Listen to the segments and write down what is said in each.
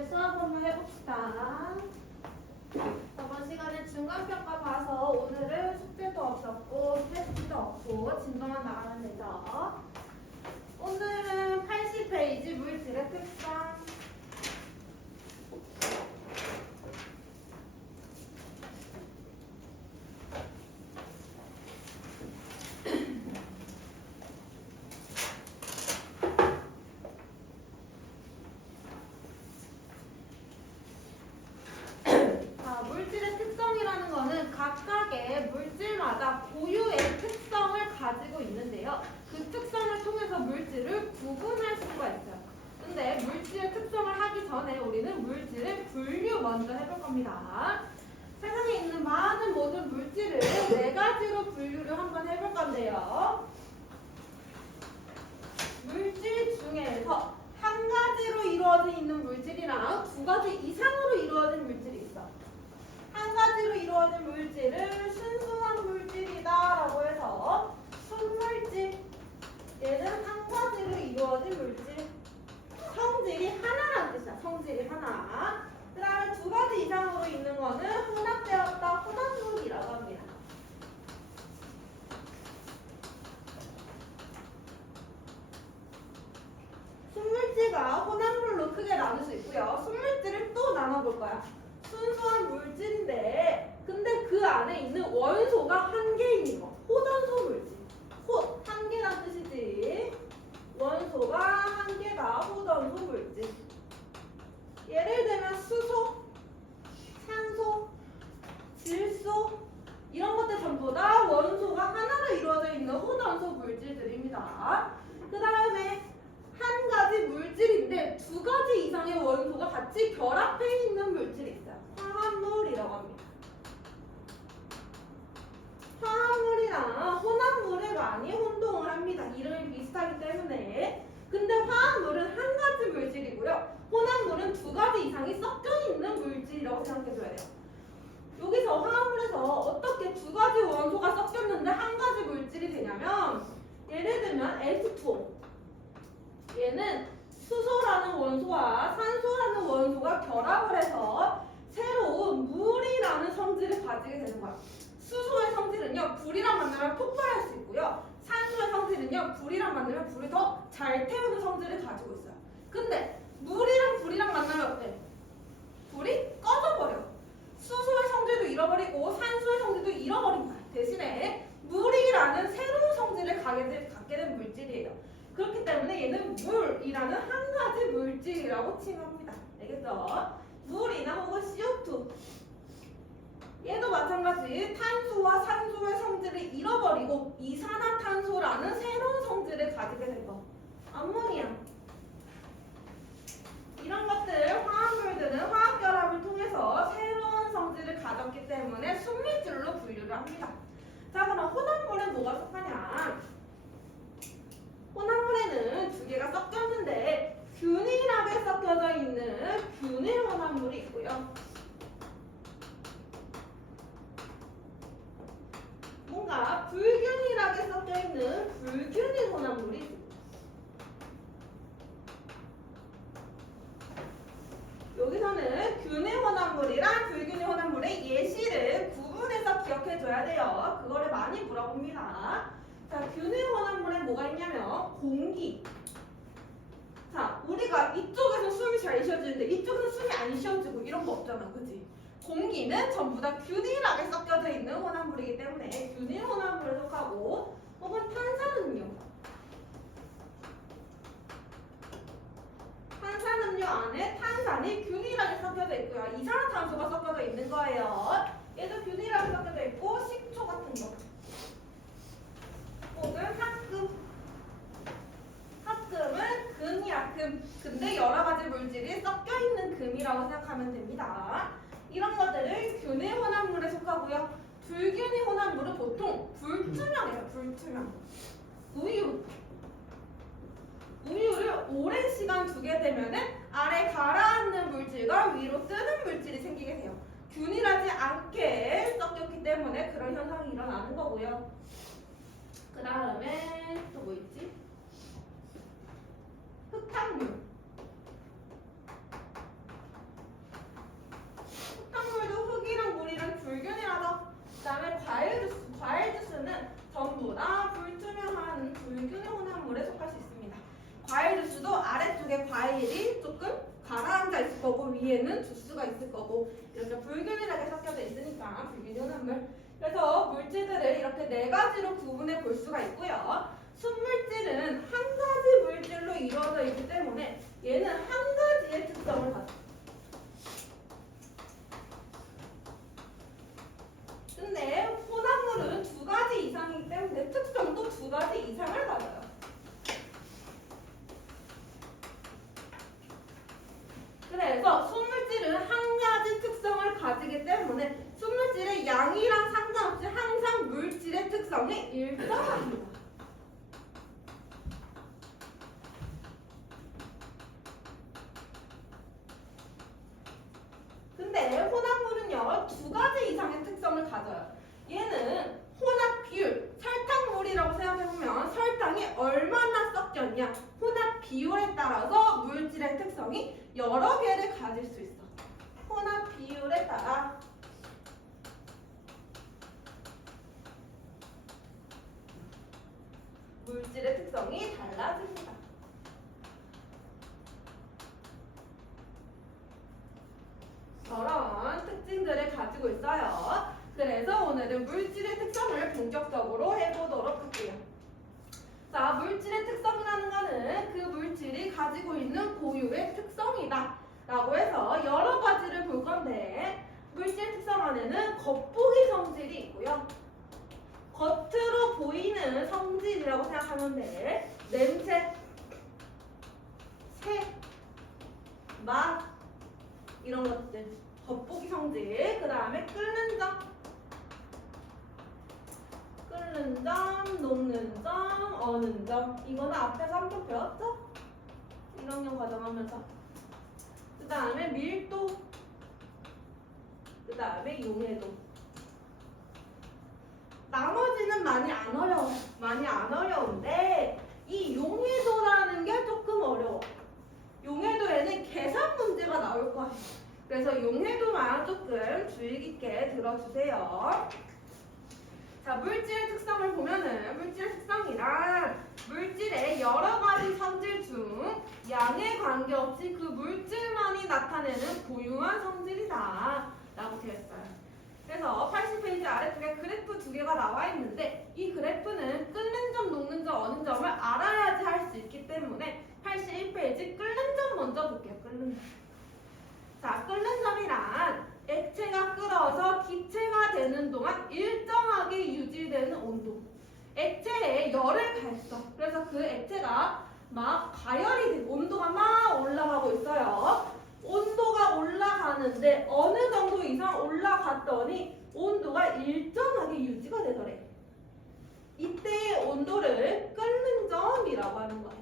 이제 수업 한번 해봅시다. 저번 시간에 중간평가 봐서 오늘은 숙제도 없었고 테스트도 없고 진도만 나가면 되죠. 오늘은 80페이지 물질의 특성. 물질의 특성이라는 것은 각각의 물질마다 고유의 특성을 가지고 있는데요. 그 특성을 통해서 물질을 구분할 수가 있어요. 근데 물질의 특성을 하기 전에 우리는 물질의 분류 먼저 해볼 겁니다. 세상에 있는 많은 모든 물질을 네 가지로 분류를 한번 해볼 건데요. 물질 중에서 한 가지로 이루어져 있는 물질이랑 두 가지 이상으로 이루어진 물질이 있어. 한 가지로 이루어진 물질을 순수한 물질이다라고 해서 순물질. 얘는 한 가지로 이루어진 물질. 성질이 하나라는 뜻이야. 성질이 하나. 그 다음에 두 가지 이상으로 있는 거는 혼합되었다. 혼합물이라고 합니다. 순물질과 혼합물로 크게 나눌 수 있고요. 순물질을 또 나눠볼 거야. 순수한 물질인데 근데 그 안에 있는 원소가 한 개인 거. 호전소 물질. 한 개란 뜻이지. 원소가 한 개다. 호전소 물질. 예를 들면 수소, 산소, 질소 이런 것들 전부 다 원소가 하나로 이루어져 있는 호전소 물질들입니다. 그 다음에 한 가지 물질인데 두 가지 이상의 원소가 같이 결합해 있는 물질이 있어요. 화합물이라고 합니다. 화합물이랑 혼합물이 많이 혼동을 합니다. 이름이 비슷하기 때문에. 근데 화합물은 한 가지 물질이고요. 혼합물은 두 가지 이상이 섞여 있는 물질이라고 생각해줘야 돼요. 여기서 화합물에서 어떻게 두 가지 원소가 섞였는데 한 가지 물질이 되냐면 예를 들면 H2O. 얘는 수소라는 원소와 산소라는 원소가 결합을 해서 새로운 물이라는 성질을 가지게 되는 거야. 수소의 성질은요, 불이랑 만나면 폭발할 수 있고요. 산소의 성질은요, 불이랑 만나면 불을 더 잘 태우는 성질을 가지고 있어요. 근데 물이랑 불이랑 만나면 어때? 불이 꺼져버려. 수소의 성질도 잃어버리고 산소의 성질도 잃어버린 거야. 대신에 물이라는 새로운 성질을 갖게 된 물질이에요. 그렇기 때문에 얘는 물이라는 한 가지 물질이라고 칭합니다. 알겠죠? 물이나 혹은 CO2. 얘도 마찬가지 탄소와 산소의 성질을 잃어버리고 이산화탄소라는 새로운 성질을 가지게 된 거. 암모니아. 이런 것들 화합물들은 화학결합을 통해서 새로운 성질을 가졌기 때문에 순물질로 분류를 합니다. 자, 그럼 혼합물은 뭐가 속하냐? 혼합물에는 두 개가 섞였는데 균일하게 섞여져 있는 균일 혼합물이 있고요. 뭔가 불균일하게 섞여 있는 불균일 혼합물이 있습니다. 여기서는 균일 혼합물이랑 불균일 혼합물의 예시를 구분해서 기억해줘야 돼요. 그거를 많이 물어봅니다. 자, 균일 혼합물에 뭐가 있냐면 공기. 자, 우리가 이쪽에서 숨이 잘 쉬어지는데 이쪽에서 숨이 안 쉬어지고 이런 거 없잖아, 그치? 공기는 전부 다 균일하게 섞여져 있는 혼합물이기 때문에 균일 혼합물에 속하고, 혹은 탄산음료. 탄산음료 안에 탄산이 균일하게 섞여져 있고요. 이산화탄소가 섞여져 있는 거예요. 얘도 균일하게 섞여져 있고, 식초 같은 거. 혹은 합금. 합금은 금이야, 금. 근데 여러 가지 물질이 섞여 있는 금이라고 생각하면 됩니다. 이런 것들을 균일 혼합물에 속하고요. 불균일 혼합물은 보통 불투명해요. 불투명. 우유. 우유를 오랜 시간 두게 되면은 아래 가라앉는 물질과 위로 뜨는 물질이 생기게 돼요. 균일하지 않게 섞였기 때문에 그런 현상이 일어나는 거고요. 그 다음에 또 뭐 있지? 흙탕물. 과일이 조금 가라앉아 있을 거고 위에는 주스가 있을 거고 이렇게 불균일하게 섞여져 있으니까 불균일 혼합물. 그래서 물질들을 이렇게 네 가지로 구분해 볼 수가 있고요. 순물질은 한 가지 물질로 이루어져 있기 때문에 얘는 한 가지의 특성을 가져. 근데 혼합물은 두 가지 이상이기 때문에 특성도 두 가지 이상을 가져요. 그래서 순물질은 한 가지 특성을 가지기 때문에 순물질의 양이랑 상관없이 항상 물질의 특성이 일정합니다. 근데 혼합물은요, 두 가지 이상의 특성을 가져요. 얘는 혼합 비율, 설탕물이라고 생각해보면 설탕이 얼마나 섞였냐, 혼합 비율에 따라서 물질의 특성이 여러 개를 가질 수 있어. 혼합 비율에 따라 물질의 특성이 달라집니다. 저런 특징들을 가지고 있어요. 그래서 오늘은 물질의 특성을 본격적으로 해보도록 할게요. 자, 물질의 특성이라는 거는 그 물질이 가지고 있는 고유의 특성이다 라고 해서 여러 가지를 볼 건데, 물질의 특성 안에는 겉보기 성질이 있고요. 겉으로 보이는 성질이라고 생각하면 돼. 냄새, 색, 맛 이런 것들 겉보기 성질. 그 다음에 끓는 점, 녹는 점, 어는 점. 이거는 앞에서 한번 배웠죠? 1학년 과정하면서. 그 다음에 밀도, 그 다음에 용해도. 나머지는 많이 안 어려워. 많이 안 어려운데 이 용해도라는 게 조금 어려워. 용해도에는 계산 문제가 나올 거야. 그래서 용해도만 조금 주의 깊게 들어주세요. 자, 물질의 특성을 보면은 물질의 특성이란 물질의 여러 가지 성질 중 양에 관계없이 그 물질만이 나타내는 고유한 성질이다 라고 되어 있어요. 그래서 80페이지 아래쪽에 그래프 두 개가 나와 있는데 이 그래프는 끓는 점, 녹는 점, 어는 점을 알아야지 할 수 있기 때문에 81페이지 끓는 점 먼저 볼게요. 끓는 점. 자, 끓는 점이란 액체가 끓어서 기체가 되는 동안 일정하게 유지되는 온도. 액체에 열을 가했어. 그래서 그 액체가 막 가열이 되고 온도가 막 올라가고 있어요. 온도가 올라가는데 어느 정도 이상 올라갔더니 온도가 일정하게 유지가 되더래. 이때의 온도를 끓는 점이라고 하는 거예요.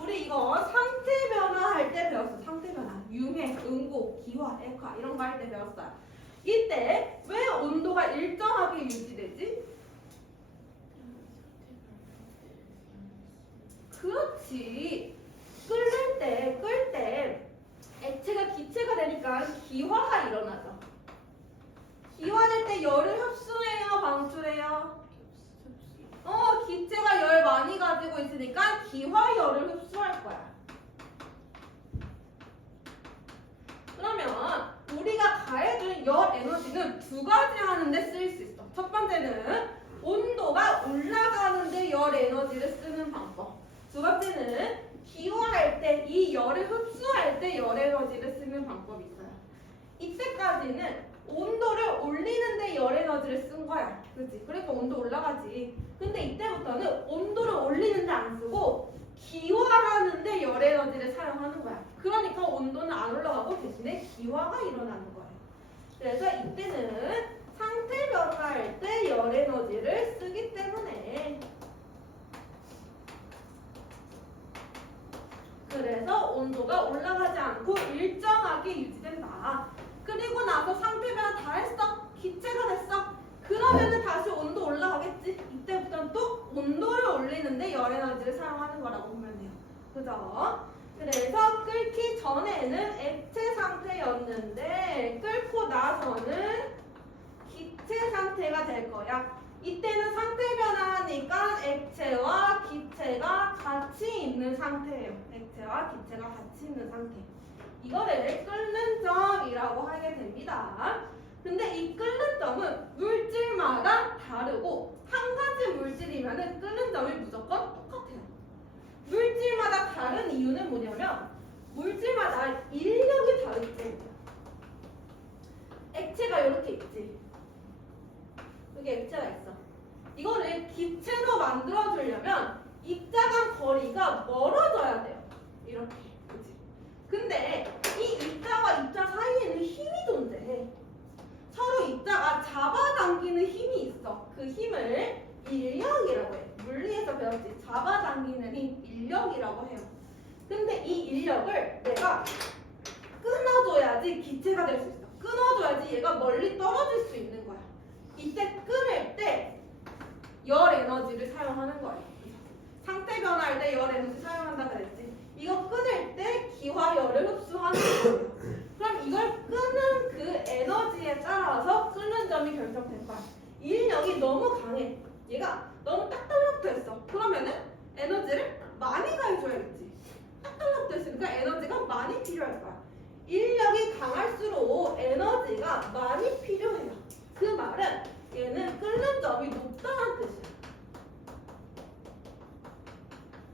우리 이거 상태 변화할 때 배웠어. 상태 변화. 융해, 응고, 기화, 액화 이런 거 할 때 배웠어요. 이때 왜 온도가 일정하게 유지되지? 그렇지. 끌 때 액체가 기체가 되니까 기화가 일어나죠. 기화될 때 열을 흡수해요, 방출해요? 기체가 열 많이 가지고 있으니까 기화열을 흡수할 거야. 그러면 우리가 가해준 열 에너지는 두 가지 하는데 쓰일 수 있어. 첫 번째는 온도가 올라가는데 열 에너지를 쓰는 방법. 두 번째는 기화할 때 이 열을 흡수할 때 열 에너지를 쓰는 방법이 있어요. 이때까지는 온도를 올리는데 열 에너지를 쓴 거야. 그렇지? 그러니까 온도 올라가지. 근데 이때부터는 온도를 올리는데 안 쓰고 기화하는데 열 에너지를 사용하는 거야. 그러니까 온도는 안 올라가고 대신에 기화가 일어나는 거예요. 그래서 이때는 상태 변화할 때 열 에너지를 쓰기 때문에 그래서 온도가 올라가지 않고 일정하게 유지된다. 그리고 나서 상태 변화 다 했어. 기체가 됐어. 그러면은 다시 온도 올라가겠지. 이때부터는 또 온도를 올리는데 열 에너지를 사용하는 거라고 보면 돼요. 그죠? 그래서 끓기 전에는 액체 상태였는데 끓고 나서는 기체 상태가 될 거야. 이때는 상태 변화하니까 액체와 기체가 같이 있는 상태예요. 액체와 기체가 같이 있는 상태. 이거를 끓는 점이라고 하게 됩니다. 근데 이 끓는 점은 물질마다 다르고 한 가지 물질이면 끓는 점이 무조건 똑같아요. 물질마다 다른 이유는 뭐냐면 물질마다 인력이 다르기 때문이에요. 액체가 이렇게 있지. 여기 액체가 있어. 이거를 기체로 만들어주려면 입자 간 거리가 멀어져야 돼요. 이렇게. 그치? 근데 이 입자와 입자 사이에는 힘이 존재해. 서로 입자가 잡아당기는 힘이 있어. 그 힘을 인력이라고 해. 물리에서 배웠지. 잡아당기는 힘, 인력이라고 해요. 근데 이 인력을 내가 끊어줘야지 기체가 될 수 있어. 끊어줘야지 얘가 멀리 떨어질 수 있는 거야. 이때 끊을 때 열 에너지를 사용하는 거예요. 상태 변화할 때 열 에너지 사용한다 그랬지. 이거 끊을 때 기화열을 흡수하는 거예요. 그럼 이걸 끄는 그 에너지에 따라서 끄는 점이 결정될 거야. 인력이 너무 강해. 얘가 너무 딱 달라붙어있어. 그러면은 에너지를 많이 가해줘야겠지. 딱 달라붙어있으니까 에너지가 많이 필요할 거야. 인력이 강할수록 에너지가 많이 필요해요. 그 말은 얘는 끓는 점이 높다는 뜻이야.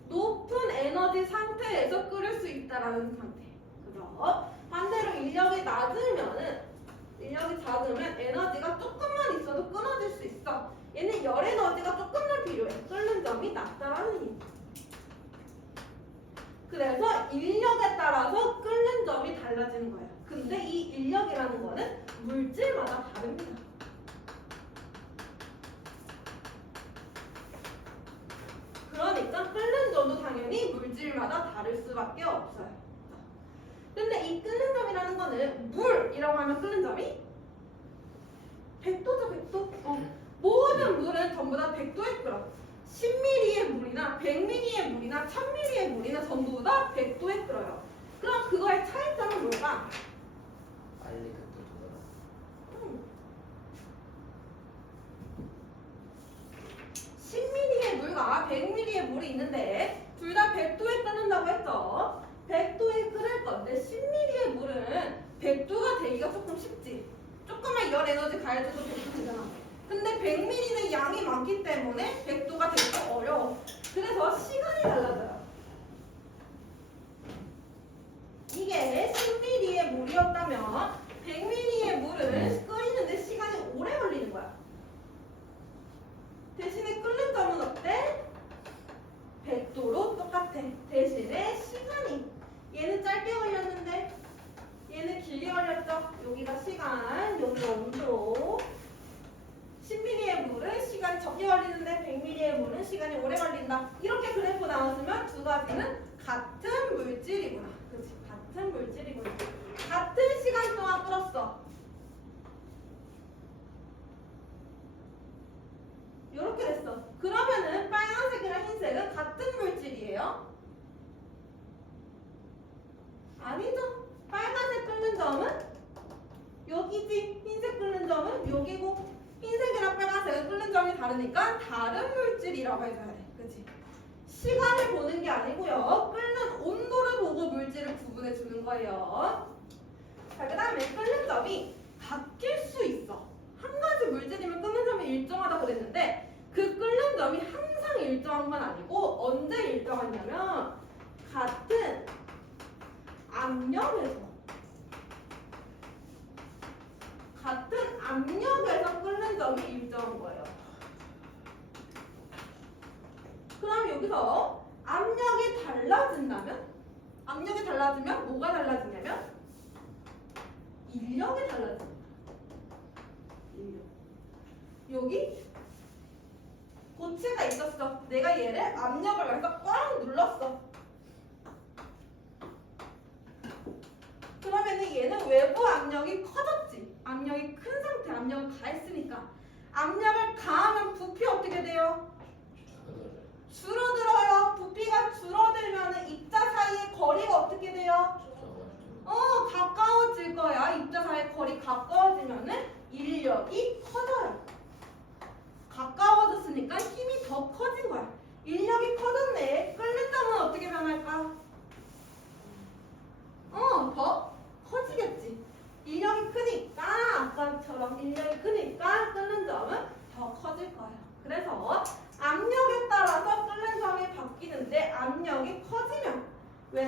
높은 에너지 상태에서 끓일 수 있다라는 상태. 그죠? 반대로 인력이 낮으면은 인력이 작으면 에너지가 조금만 있어도 끊어질 수 있어. 얘는 열 에너지가 조금만 필요해. 끓는 점이 낮다라는 힘. 그래서 인력에 따라서 끓는 점이 달라지는 거예요. 근데 이 인력이라는 거는 물질마다 다릅니다. 그러니까 끓는 점도 당연히 물질마다 다를 수밖에 없어요. 근데 이 끓는 점이라는 거는 물이라고 하면 끓는 점이 100도죠, 100도. 모든 물은 전부 다 100도에 끓어. 10ml의 물이나 100ml의 물이나 1000ml의 물이나 전부 다 100도에 끓어요. 그럼 그거의 차이점은 뭘까? 빨리 그때 돌아가. 10ml의 물과 100ml의 물이 있는데 둘 다 100도에 끓는다고 했죠. 100도에 끓을 건데 10ml의 물은 100도가 되기가 조금 쉽지. 조금만 열 에너지 가해줘도 100도 되잖아. 근데 100ml는 양이 많기 때문에 100도가 되기 어려워. 그래서 시간이 달라져요. 이게 10ml의 물이었다면 100ml의 물은 끓이는데 시간이 오래 걸리는 거야. 대신에 끓는 점은 어때? 100도로 똑같아. 대신에 시간이 얘는 짧게 걸렸는데 얘는 길게 걸렸죠. 여기가 시간, 여기가 온도. 10ml의 물은 시간이 적게 걸리는데 100ml의 물은 시간이 오래 걸린다. 이렇게 그래프 나왔으면 두 가지는 같은 물질이구나. 그렇지, 같은 물질이구나. 같은 시간 동안 끓었어. 이렇게 됐어. 그러면은 빨간색이랑 흰색은 같은 물질이에요? 아니죠. 빨간색 끓는 점은 여기지. 흰색 끓는 점은 여기고. 흰색이랑 빨간색은 끓는 점이 다르니까 다른 물질이라고 해줘야 돼. 그치? 시간을 보는 게 아니고요. 끓는 온도를 보고 물질을 구분해 주는 거예요. 자, 그 다음에 끓는 점이 바뀔 수 있어. 한 가지 물질이면 끓는 점이 일정하다 그랬는데 그 끓는 점이 항상 일정한 건 아니고 언제 일정하냐면 같은 압력에서 끓는 점이 일정한 거예요. 그럼 여기서 압력이 달라지면 뭐가 달라지냐면 인력이 달라집니다. 인력. 여기 고체가 있었어. 내가 얘를 압력을 가해서 꽉 눌렀어. 그러면은 얘는 외부 압력이 커졌지. 압력이 큰 상태, 압력을 가했으니까. 압력을 가하면 부피 어떻게 돼요? 줄어들어요. 부피가 줄어들면은 입자 사이의 거리가 어떻게 돼요? 가까워질 거야. 입자 사이의 거리 가까워지면은 인력이 커져요. 가까워지면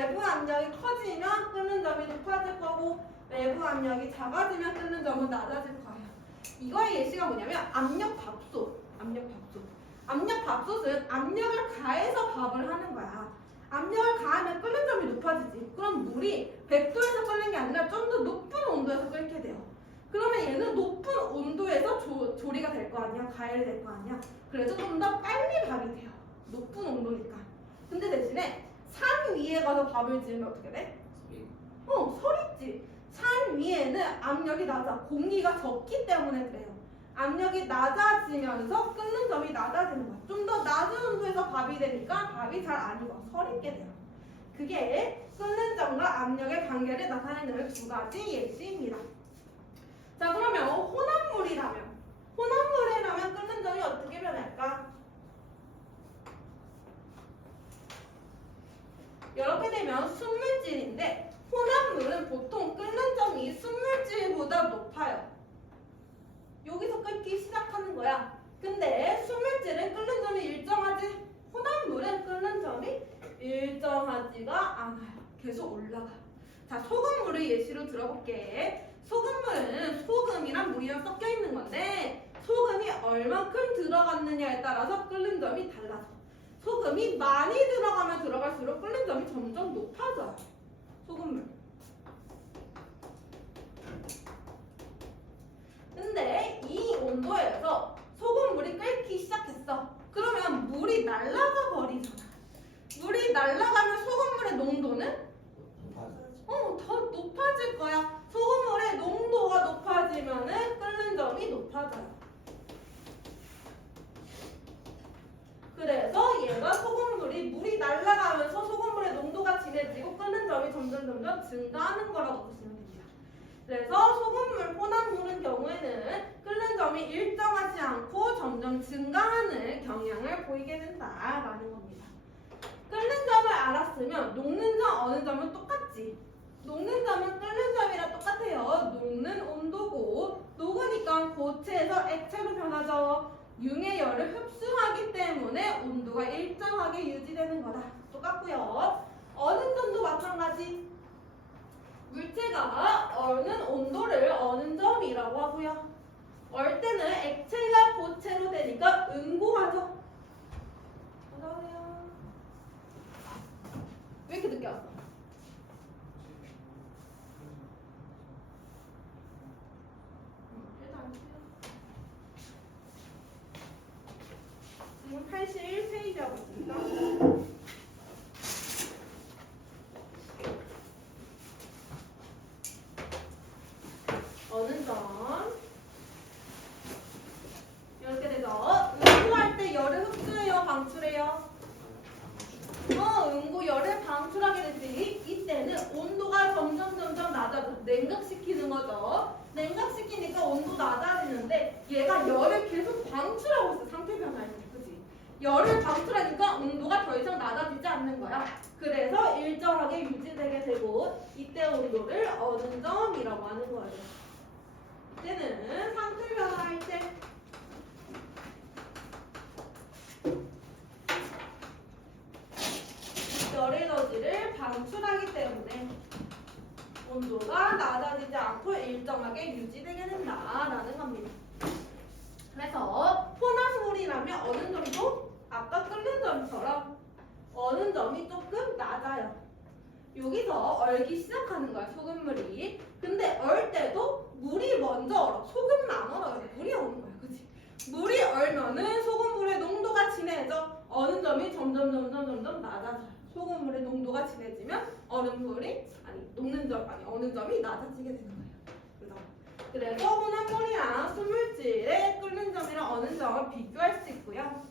내부 압력이 커지면 끓는 점이 높아질 거고 내부 압력이 작아지면 끓는 점은 낮아질 거예요. 이거의 예시가 뭐냐면 압력밥솥. 압력밥솥은 압력을 가해서 밥을 하는 거야. 압력을 가하면 끓는 점이 높아지지. 그럼 물이 100도에서 끓는 게 아니라 좀 더 높은 온도에서 끓게 돼요. 그러면 얘는 높은 온도에서 조리가 될 거 아니야. 가열이 될 거 아니야. 그래서 좀 더 빨리 밥이 돼요. 높은 온도니까. 근데 대신에 산 위에 가서 밥을 지으면 어떻게 돼? 서리지. 산 위에는 압력이 낮아. 공기가 적기 때문에 그래요. 압력이 낮아지면서 끓는 점이 낮아지는 거야. 좀 더 낮은 온도에서 밥이 되니까 밥이 잘 안 익어. 서리게 돼요. 그게 끓는 점과 압력의 관계를 나타내는 두 가지 예시입니다. 자, 그러면 혼합물이라면 끓는 점이 어떻게 변할까? 이렇게 되면 순물질인데 혼합물은 보통 끓는 점이 순물질보다 높아요. 여기서 끓기 시작하는 거야. 근데 순물질은 끓는 점이 일정하지. 혼합물은 끓는 점이 일정하지가 않아요. 계속 올라가. 자, 소금물을 예시로 들어볼게. 소금물은 소금이랑 물이랑 섞여 있는 건데 소금이 얼만큼 들어갔느냐에 따라서 끓는 점이 달라져. 소금이 많이 들어가면 들어갈수록 끓는 점이 점점 높아져요. 소금물. 근데 이 온도에서 소금물이 끓기 시작했어. 그러면 물이 날아가 버리잖아. 물이 날아가면 소금물의 농도는 더 높아질 거야. 소금물의 농도가 높아지면은 끓는 점이 높아져요. 그래서 얘가 물이 날아가면서 소금물의 농도가 진해지고 끓는 점이 점점 증가하는 거라고 보시면 됩니다. 그래서 소금물, 혼합물의 경우에는 끓는 점이 일정하지 않고 점점 증가하는 경향을 보이게 된다라는 겁니다. 끓는 점을 알았으면 녹는 점, 어느 점은 똑같지. 녹는 점은 끓는 점이랑 똑같아요. 녹는 온도고 녹으니까 고체에서 액체로 변하죠. 융의 열을 흡수하기 때문에 온도가 일정하게 유지되는 거다. 똑같고요. 어는 점도 마찬가지. 물체가 어는 온도를 어는 점이라고 하고요. 얼 때는 액체가 고체로 되니까 응고하죠. 어서오세요. 왜 이렇게 늦게 왔어? 일단 지금 81페이지하고 있습니다. 어는 점 이렇게 돼서 응고할 때 열을 흡수해요, 방출해요? 응고 열을 방출하게 되지. 이때는 온도가 점점 낮아져. 냉각시키는 거죠. 냉각시키니까 온도 낮아지는데 얘가 열을 계속 방출하고 있어. 상태 변화할 때, 그치? 열을 방출하니까 온도가 더 이상 낮아지지 않는 거야. 그래서 일정하게 유지되게 되고 이때 온도를 어는 점이라고 하는 거예요. 이때는 상태 변화할 때 열 에너지를 방출하기 때문에 온도가 낮아지지 않고 일정하게 유지되게 된다라는 겁니다. 그래서 혼합물이라면 어느 점도 아까 끓는 점처럼 어느 점이 조금 낮아요. 여기서 얼기 시작하는 거야, 소금물이. 근데 얼 때도 물이 먼저 얼어. 소금만 안 얼어요. 물이 오는 거야, 그치? 물이 얼면은 소금물의 농도가 진해져. 어느 점이 점점 낮아져요. 소금물의 농도가 진해지면 녹는 어느 점이 낮아지게 되는 거예요. 그래서 혼합물이랑 순물질의 끓는 점이랑 어는 점을 비교할 수 있고요.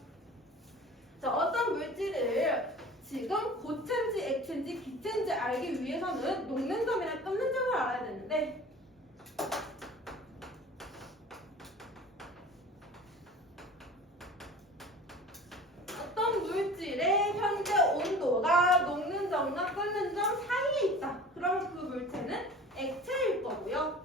자, 어떤 물질을 지금 고체인지 액체인지 기체인지 알기 위해서는 녹는 점이랑 끓는 점을 알아야 되는데 어떤 물질의 현재 온도가 녹는 점과 끓는 점 사이에 있다. 그럼 그 물체는 액체일 거고요.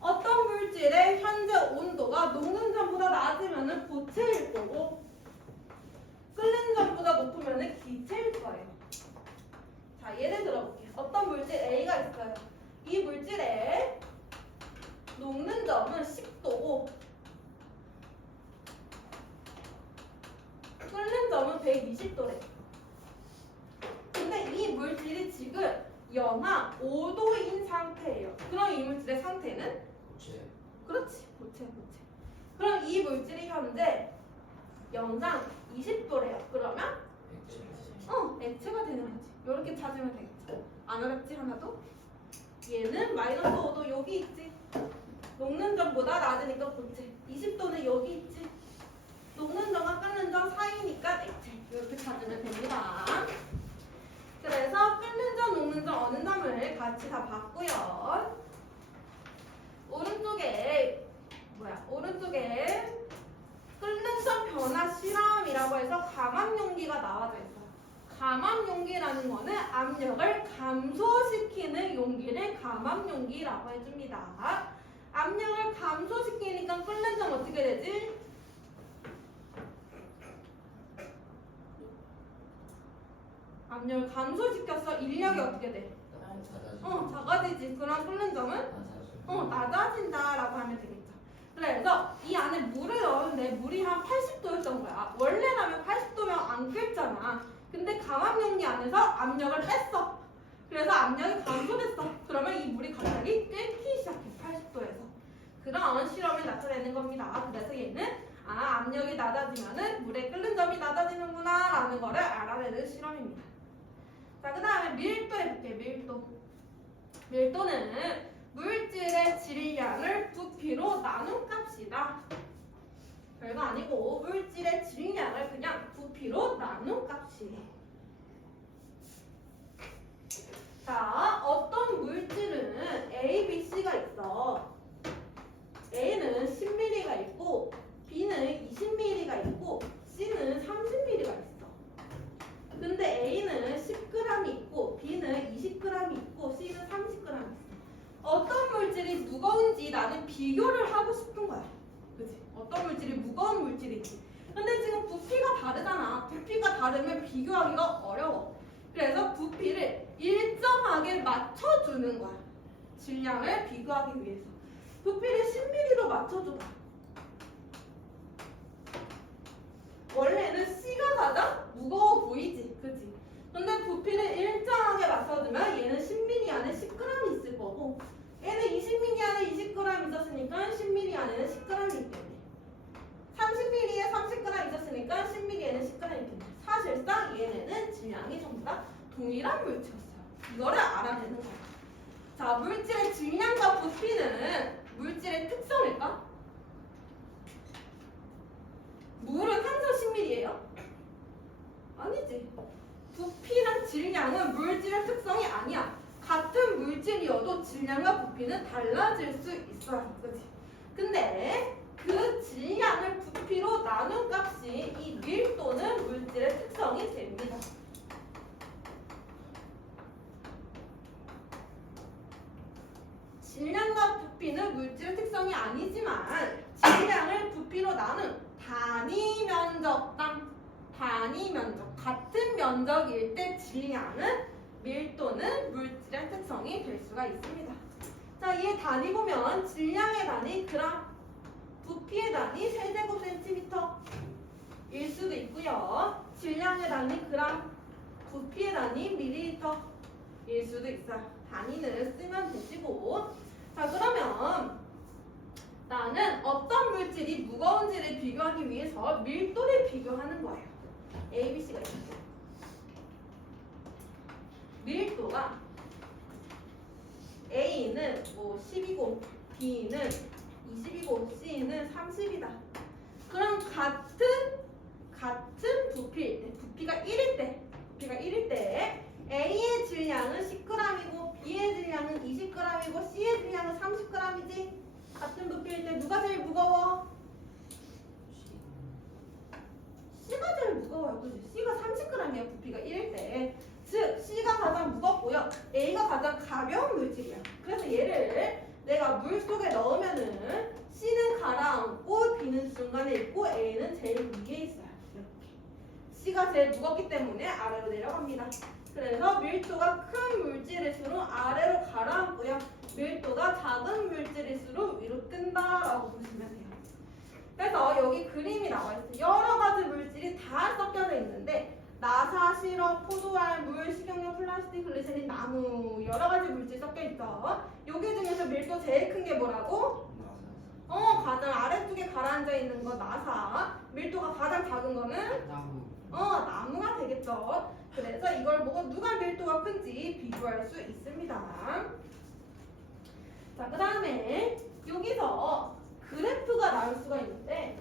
어떤 물질의 현재 온도가 녹는 점보다 낮으면 고체일 거고 끓는 점보다 높으면 기체일 거예요. 자, 예를 들어볼게요. 어떤 물질 A가 있어요. 이 물질의 녹는 점은 10도고 끓는 점은 120도래. 근데 이 물질이 지금 영하 5도인 상태예요. 그럼 이 물질의 상태는? 고체. 그렇지, 고체. 그럼 이 물질이 현재 영상 20도래요. 그러면 액체. 액체가 되는 거지. 이렇게 찾으면 되겠죠. 안 어렵지 하나도? 얘는 마이너스 5도 여기 있지. 녹는 점보다 낮으니까 고체. 20도는 여기 있지. 녹는 점과 끓는 점 사이니까 액체. 이렇게 찾으면 됩니다. 그래서 끓는 점, 녹는 점, 어느 점을 같이 다 봤고요. 오른쪽에 끓는 점 변화 실험이라고 해서 감압 용기가 나와져 있어요. 감압 용기라는 거는 압력을 감소시키는 용기를 감압 용기라고 해줍니다. 압력을 감소시키니까 끓는 점 어떻게 되지? 압력을 감소시켜서 인력이 어떻게 돼? 작아지지. 그럼 끓는 점은 낮아진다라고 하면 되겠죠. 그래서 이 안에 물을 넣었는데 물이 한 80도였던 거야. 원래라면 80도면 안 끓잖아. 근데 감압 용기 안에서 압력을 뺐어. 그래서 압력이 감소됐어. 그러면 이 물이 갑자기 끓기 시작해. 80도에서. 그런 실험을 나타내는 겁니다. 그래서 얘는 압력이 낮아지면은 물의 끓는 점이 낮아지는구나 라는 거를 알아내는 실험입니다. 자, 그 다음에 밀도 해볼게요. 밀도는 물질의 질량을 부피로 나눈 값이다. 별거 아니고 물질의 질량을 그냥 부피로 나눈 값이에요. 자, 어떤 물질은 A, B, C가 있어. A는 10ml가 있고 B는 20ml가 있고 C는 30ml가 있어. 근데 A는 10g이 있고 B는 20g이 있고 C는 30g이 있어. 어떤 물질이 무거운지 나는 비교를 하고 싶은 거야. 그치? 어떤 물질이 무거운 물질인지. 근데 지금 부피가 다르잖아. 부피가 다르면 비교하기가 어려워. 그래서 부피를 일정하게 맞춰주는 거야. 질량을 비교하기 위해서. 부피를 10ml로 맞춰줘봐. 원래는 C가 가장 무거워 보이지. 그치? 근데 부피를 일정하게 맞춰주면 얘는 10ml 안에 10g이 있을 거고 얘는 20ml 안에 20g 있었으니까 10ml 안에는 10g이 있겠네. 30ml에 30g 있었으니까 10ml에는 10g이 있겠네. 사실상 얘네는 질량이 전부 다 동일한 물질이었어요. 이거를 알아내는 거야. 자, 물질의 질량과 부피는 물질의 특성일까? 물은 항상 10ml예요? 아니지. 부피랑 질량은 물질의 특성이 아니야. 같은 물질이어도 질량과 부피는 달라질 수 있어요. 그치? 근데 그 질량을 부피로 나눈 값이 이 밀도는 물질의 특성이 됩니다. 질량과 부피는 물질의 특성이 아니지만 질량을 부피로 나눈 단위 면적당 단위 면적 같은 면적일 때 질량은 밀도는 물질의 특성이 될 수가 있습니다. 자, 이 단위 보면 질량의 단위 그램, 부피의 단위 세제곱센티미터일 수도 있고요. 질량의 단위 그램, 부피의 단위 밀리리터일 수도 있어요. 단위는 쓰면 되시고. 자, 그러면 나는 어떤 물질이 무거운지를 비교하기 위해서 밀도를 비교하는 거예요. A, B, C가 있어요. 밀도가 A는 10이고 B는 20이고 C는 30이다. 그럼 같은 부피일 때, 부피가 1일 때 A의 질량은 10g이고 B의 질량은 20g이고 C의 질량은 30g이지. 같은 부피일 때 누가 제일 무거워? C가 제일 무거워요. 그치? C가 30g이야. 부피가 1일 때. 즉 C가 가장 무겁고요. A가 가장 가벼운 물질이야. 그래서 얘를 내가 물 속에 넣으면은 C는 가라앉고 B는 중간에 있고 A는 제일 위에 있어요. 이렇게. C가 제일 무겁기 때문에 아래로 내려갑니다. 그래서 밀도가 여기 그림이 나와 있어요. 여러 가지 물질이 다 섞여져 있는데 나사, 시럽, 포도알, 물, 식용유, 플라스틱, 글리세린, 나무 여러 가지 물질 섞여 있어. 여기 중에서 밀도 제일 큰 게 뭐라고? 가장 아래쪽에 가라앉아 있는 거 나사. 밀도가 가장 작은 거는 나무. 나무가 되겠죠. 그래서 이걸 보고 누가 밀도가 큰지 비교할 수 있습니다. 자, 그 다음에 여기서 그래프가 나올 수가 있는데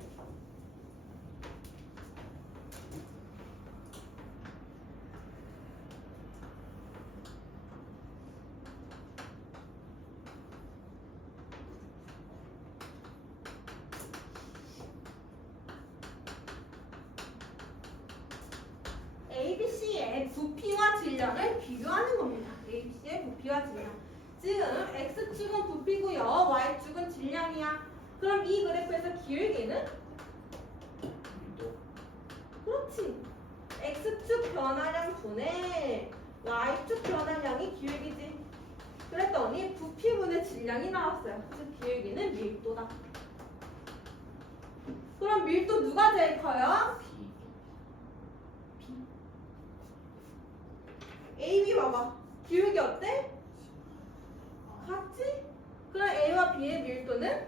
ABC의 부피와 질량을 비교하는 겁니다. ABC의 부피와 질량. 지금 X축은 부피고요. Y축은 질량이야. 그럼 이 그래프에서 기울기는? 밀도. 그렇지. X축 변화량 분의 Y축 변화량이 기울기지. 그랬더니 부피분의 질량이 나왔어요. 즉 기울기는 밀도다. 그럼 밀도 누가 제일 커요? B. A, B 봐봐. 기울기 어때? 같지? 그럼 A와 B의 밀도는?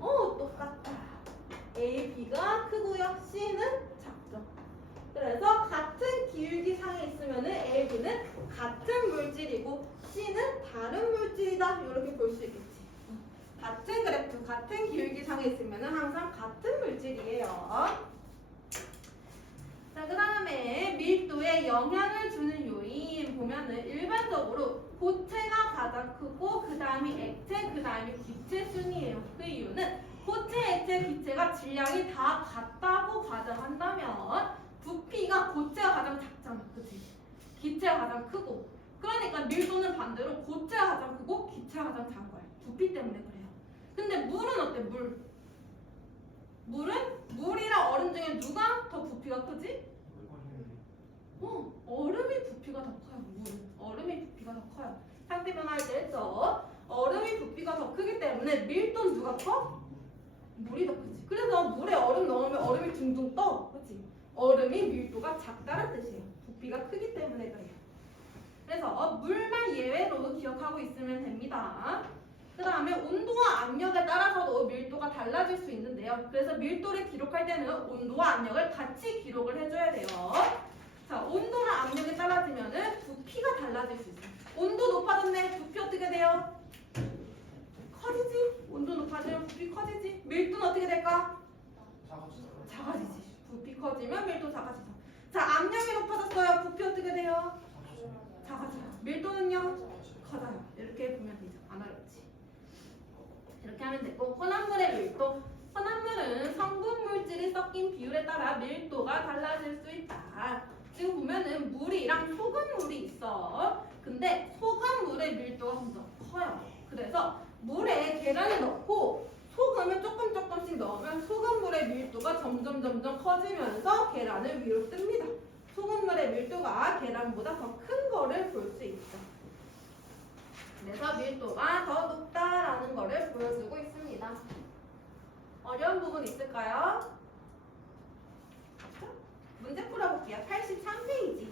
똑같다. A, B가 크고요. C는 작죠. 그래서 같은 기울기 상에 있으면은 A, B는 같은 물질이고 C는 다른 물질이다. 이렇게 볼 수 있겠지. 같은 그래프, 같은 기울기 상에 있으면은 항상 같은 물질이에요. 자, 그 다음에 밀도에 영향을 주는 요인 보면은 일반적으로 고체가 가장 크고 그 다음이 액체, 그 다음이 기체 순이에요. 그 이유는 고체, 액체, 기체가 질량이 다 같다고 가정한다면 부피가 고체가 가장 작잖아, 그치? 기체가 가장 크고 그러니까 밀도는 반대로 고체가 가장 크고 기체가 가장 작은 거야. 부피 때문에 그래요. 근데 물은 어때? 물은 물이랑 얼음 중에 누가 더 부피가 크지? 얼음이 부피가 더 커요. 얼음이 부피가 더 커요. 상태 변화할 때 했죠. 얼음이 부피가 더 크기 때문에 밀도는 누가 커? 물이 더 크지. 그래서 물에 얼음 넣으면 얼음이 둥둥 떠. 그렇지? 얼음이 밀도가 작다는 뜻이에요. 부피가 크기 때문에 그래요. 그래서 물만 예외로 기억하고 있으면 됩니다. 그 다음에 온도와 압력에 따라서도 밀도가 달라질 수 있는데요. 그래서 밀도를 기록할 때는 온도와 압력을 같이 기록을 해줘야 돼요. 자, 온도나 압력이 달라지면은 부피가 달라질 수 있어요. 온도 높아졌네. 부피 어떻게 돼요? 커지지. 온도 높아지면 부피 커지지. 밀도는 어떻게 될까? 작아지지. 부피 커지면 밀도 작아지죠. 자, 압력이 높아졌어요. 부피 어떻게 돼요? 작아져요. 밀도는요? 커져요. 이렇게 보면 되죠. 안 어렵지. 이렇게 하면 되고 혼합물의 밀도. 혼합물은 성분 물질이 섞인 비율에 따라 밀도가 달라질 수 있다. 지금 보면은 물이랑 소금물이 있어. 근데 소금물의 밀도가 좀 더 커요. 그래서 물에 계란을 넣고 소금을 조금씩 넣으면 소금물의 밀도가 점점 커지면서 계란을 위로 뜹니다. 소금물의 밀도가 계란보다 더 큰 거를 볼 수 있죠. 그래서 밀도가 더 높다라는 거를 보여주고 있습니다. 어려운 부분 있을까요? 문제 풀어볼게요. 83페이지.